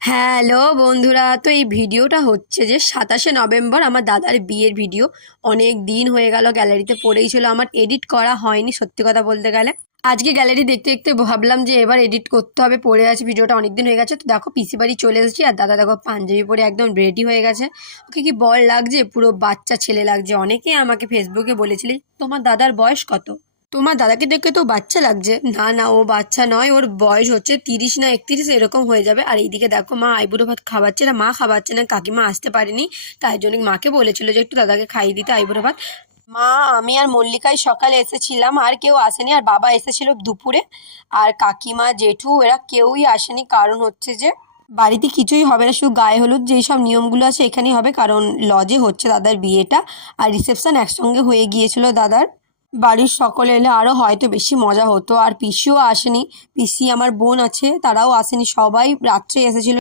Hello বন্ধুরা, তো এই ভিডিওটা হচ্ছে যে 27শে নভেম্বর আমার দাদার বিয়ের ভিডিও। অনেক দিন হয়ে গেল, গ্যালারিতে পড়েই ছিল, আমার এডিট করা হয়নি সত্যি কথা বলতে গেলে। আজকে গ্যালারি দেখতে দেখতে ভাবলাম যে এবার এডিট করতে হবে, পড়ে আছে ভিডিওটা, অনেক দিন হয়ে গেছে। তো দেখো পিসি বাড়ি চলে এসেছি, আর দাদা দেখো পাঞ্জাবি পরে একদম রেডি হয়ে গেছে। ওকে কি বল লাগছে, পুরো বাচ্চা ছেলে লাগছে। অনেকেই আমাকে ফেসবুকে বলেছিলি তোমার দাদার বয়স কত, তোমার দাদাকে দেখে তো বাচ্চা লাগছে। না না, ও বাচ্চা নয়, ওর বয়স হচ্ছে 30 না 31 এরকম হয়ে যাবে। আর এইদিকে দেখো মা আইবুড়ো ভাত খাওয়াচ্ছে, না মা খাওয়াচ্ছে না, কাকিমা আসতে পারেনি, তাই জন্য মাকে বলেছিল যে একটু দাদাকে খাইয়ে দিতে আইবুড়ো ভাত। মা, আমি আর মল্লিকাই সকালে এসেছিলাম, আর কেউ আসেনি। আর বাবা এসেছিল দুপুরে। আর কাকিমা জেঠু এরা কেউই আসেনি, কারণ হচ্ছে যে বাড়িতে কিছুই হবে না, শুধু গায়ে হলুদ যেই সব নিয়মগুলো আছে এখানেই হবে, কারণ লজে হচ্ছে দাদার বিয়েটা। আর রিসেপশন একসঙ্গে হয়ে গিয়েছিল দাদার। বাড়ির সকলে এলে আরও হয়তো বেশি মজা হতো। আর পিসিও আসেনি, পিসি আমার বোন আছে তারাও আসেনি, সবাই রাত্রে এসেছিল।